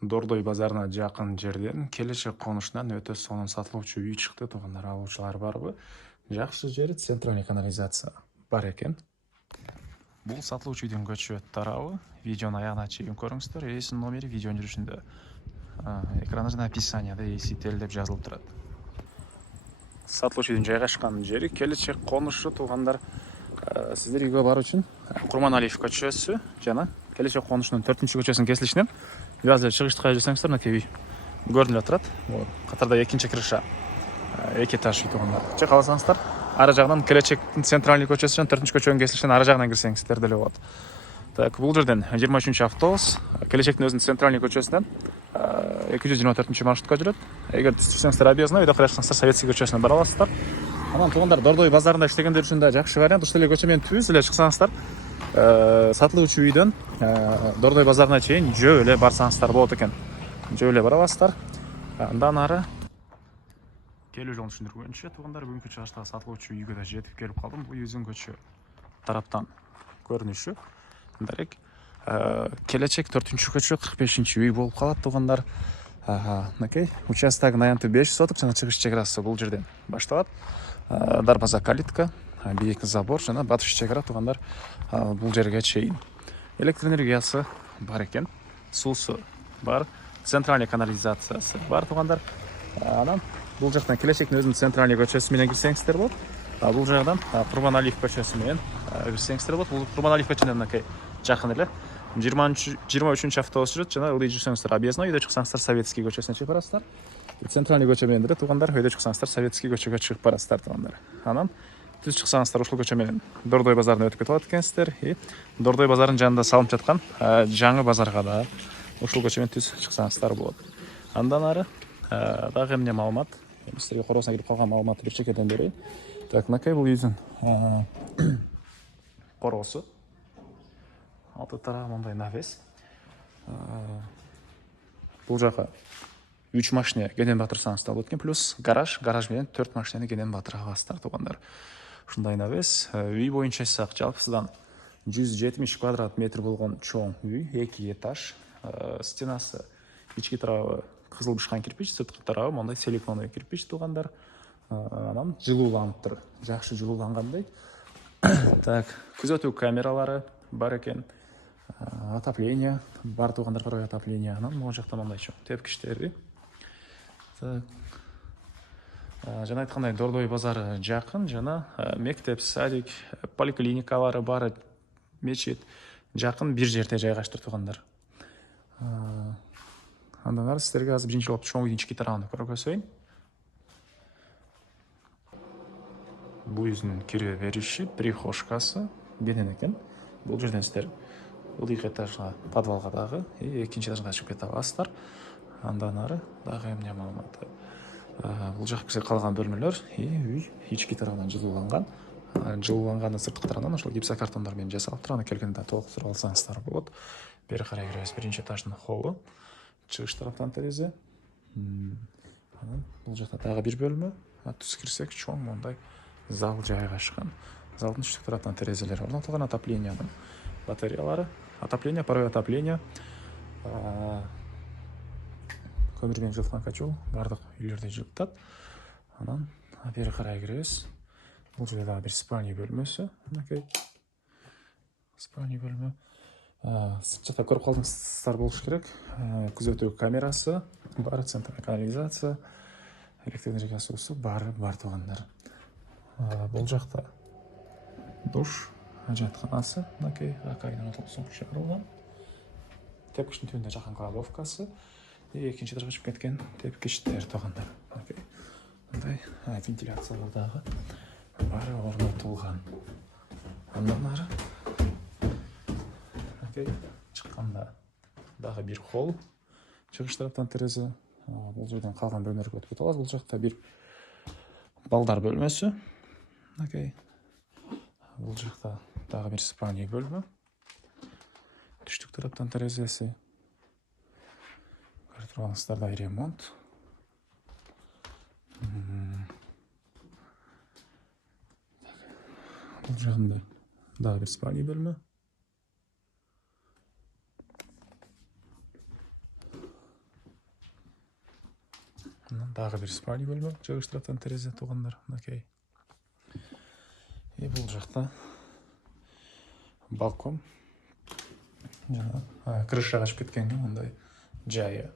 Дордой базарына жақын жерден келешек қонышынан өтө сонун сатылуучу үй чыкты. Туугандар, алуучулар барбы? Жакшы жери центральный канализация бар экен. Бул сатылуучу үйдүн көчө тарабы. Видеону аягына чейин көрүңүздөр. Эсинин номери видеонун жүрүшүндө. Экрана жана описанияда EasyTel деп жазылып турат. Сатылуучу үйдүн жайгашкан жери келечек конушу. Туугандар, сиздер үйгө баруу үчүн Курманалиев көчөсү жана келечек конушунун 4-көчөсүнүн кесилишинен Газда чыгышты кайда жүрсөңүздөр, мына үй көрүнүп турат. Катарда экинчи крыша, эки этаж үй. Туугандар, же кааласаңыздар ара жагынан келечектин центральный көчөсү жана 4-көчөнүн кесилишинен ара жагынан кирсеңиздер деле болот. Так, бул жерден 23 автобус келечектин өзүнүн центральный көчөсүнөн 224 маршрутка жүрөт. Эгер сиз жүрсөңүздөр Объездной, үйдө кырашсаңыздар Советский көчөсүнө бара аласыздар. Анан туугандар, Дордой базарында иштегендер үчүн да жакшы вариант. Ушул эле көчө менен түз эле чыксаңыздар, сатылуучу үйдөн Дордой базарына чейин жөө эле барсаңыздар болот экен. Жөө эле бара аласыздар. Андан ары келүү жолун түшүндүргөнчө, туугандар, бүгүнкү чыгыштагы сатылуучу үйгө да жетип келип калдым. Бул өзүн көчө тараптан көрүнүшү. Дарек келечек 4-көчө 45-үй болуп калат. Туугандар, мынакей участогун аянты 5 соток жана чыгыш чек бул жерден башталат. Дарбаза, калитка, бийик забор жана батыш чек туугандар, бул жерге чейин. Электр энергиясы бар экен, суусу бар, центральный канализациясы бар. Туугандар, анан бул жактан келечектин өзүнүн центральный көчөсү менен кирсеңиздер болот. Бул жагдан Курманалиев көчөсү менен кирсеңиздер болот. Бул Курманалиев көчөсүнөн мынакей жакын эле 23 автобус жүрөт жана ылдый жүрсөңүздөр Объездной, үйдө чыксаңыздар Советский көчөсүнө чыгып барасыздар. Центральный көчө менен деле туугандар, үйдө чыксаңыздар Советский көчөгө чыгып барасыздар. Туугандар, анан түз чыксаңыздар ушул көчө менен Дордой базарына өтүп кетип алат экенсиздер. Дордой базарынын жанында салынып жаткан жаңы базарга да ушул көчө менен түз чыксаңыздар болот. Андан ары дагы эмне маалымат, сиздерге короосуна кирип калган маалыматты бир чекеден берейин. Так, мынакей бул үйдүн короосу. Алты тарабы мындай навес. Бул жака 3 машина кенен батырсаңыз да болот экен, плюс гараж менен 4 машинаны кенен батыра аласыздар. Туугандар, ушундай навес. Үй боюнча айтсак, жалпысынан 170 квадрат метр болгон чоң үй, 2 этаж. Стенасы ички тарабы кызыл бышкан кирпич, сырткы тарабы мындай силиконовый кирпич. Туугандар, анан жылууланып, жакшы жылуулангандай. Так, күзөтүү камералары бар экен. Отопление бар. Туугандар, второе отопление. Анан могу жакта мындай чоң тепкичтери. Так, жана айткандай, Дордой базары жакын, жана мектеп, садик, поликлиникалары бар, мечит жакын бир жерде жайгаштыр. Туугандар, андан ары сиздерге азыр биринчи болуп чоң үйдүн ички тарабын көрсөтөйүн. Бул өзүнүн кире бериши, прихожкасы кенен экен. Бул жерден сиздер ылдый этажга, подвалга дагы экинчи этажга чыгып кете аласыздар. Андан ары дагы эмне маалыматы. Бул жак калган бөлмөлөр үй ички тарабынан жылууланган. Жылууланганы сырткы тарабынан ошол гипсокартондор менен жасалып турган. Келгенде толуктуруп алсаңыздар болот. Бери карай киребиз. Биринчи этаждын холлу, чыгыш тараптан терезе. Анан бул жакта дагы бир бөлмө. Түз кирсек, чоң мондай зал жайгашкан. Залдын түштүк тараптан терезелери орнотулган. Отоплениянын батареялары, отопление, паровое отопление, көмүр менен жылыткан котел бардык үйлөрдө жылып атат. Анан бери карай киребиз. Бул жерде дагы бир спальня бөлмөсү. Мынакей спальня бөлмө. Сырт жакта көрүп калдыңыздар болуш керек. Күзөтүү камерасы бар, центральный канализация, электр энергиясы бар туугандар. Бул жакта душ, ажатканасы, мынакей раковина чыгарылган. Тепкичтин түбүндө жакын кладовкасы, экинчи этажга чыгып кеткен тепкичтер. Туугандар, мынакей мындай вентиляциялар дагы баары орнотулган. Андан ары мынакей чыкканда дагы бир холл, чыгыш тараптан терезе. Бул жерден калган бөлмөлөргө өтүп кете алабыз. Бул жакта бир балдар бөлмөсү. Мынакей бул жакта дагы бир спальня бөлмө. Түштүк тараптан терезеси. Көрүп турганыңыздардай ремонт. Бул жагында дагы бир спальня бөлмө. Дагы бир спальня бөлмө, жыгыштыратын терезе туугандар. Мынакей. Бул жакта балкон. Жана крыша качып кеткен мындай жайы.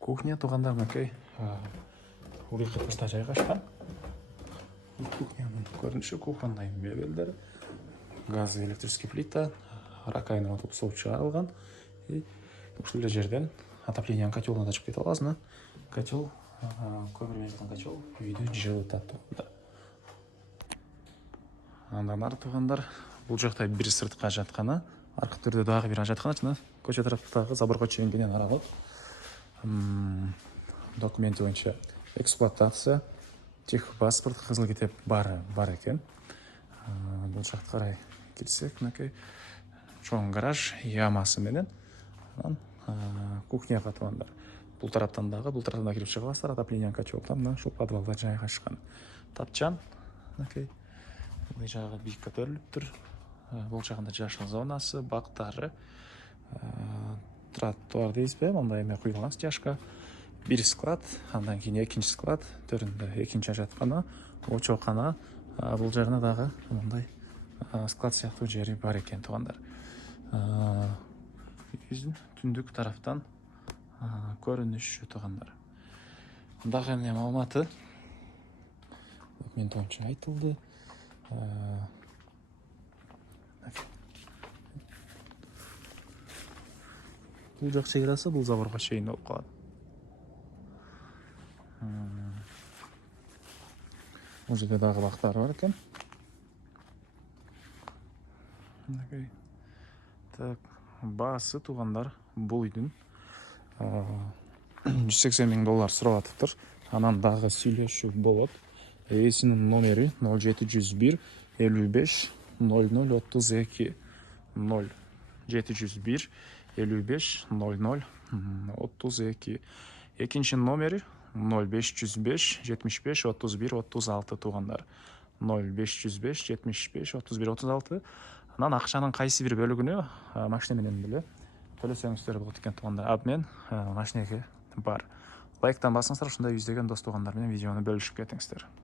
Кухня туугандар, мынакей. Урыкытта жайгашкан. Кухнянын көрүнүшү, кухонный мебелдер, газ, электрический плита, раковина отуп суып чыгарылган. Ушул эле жерден отоплениянын котелуна ачып кете аласыз. Котел, көмүр менен котел үйдү жылытат туугандар. Андан ары туугандар, бул жакта бир сыртка жатканы, аркы түрдө дагы бир жатканы, жана көчө тараптагы заборго чейин кенен аралап. Документи боюнча эксплуатация, техпаспорт, кызыл китеп бар экен. Бул жакка карай келсек, мынакей чоң гараж ямасы менен. Кухняга туугандар. Бул тараптан дагы кирип чыга аласыздар. Отоплениянын котел там ушул подвалда жайгашкан. Тапчан, мынакей. Бул жагы бийик көтөрүлүптүр. Бул жагында жашыл зонасы, бактары, тротуар дейсизби, мындай эме куюлган стяжка. Бир склад, андан кийин экинчи склад, төрүндө экинчи жаткана, очокана. Бул жерде дагы мындай склад сыяктуу жери бар экен туугандар. Түндүк тараптан көрүнүшү туугандар. Дагы эмне маалыматы? Документ боюнча айтылды. Бул жак чегерасы бул заборго чейин болуп калат. Бул жерде дагы бактар бар экен. Мынакей. Так, баасы туугандар бул үйдүн $180,000 сурап атыптыр. Анан дагы сүйлөшүү болот. Ээсинин номери 0701 55 00 32 0701 55 00 32. Экинчи номери 0505 75 31 36 туугандар. 0505 75 31 36. Анан акчанын кайсы бир бөлүгүнө машина менен деле төлөсөңүздөр болот экен туугандар. Абмен машинеге бар. Лайктан басыңыздар, ушундай издеген дос туугандар менен видеону бөлүшүп кетиңиздер.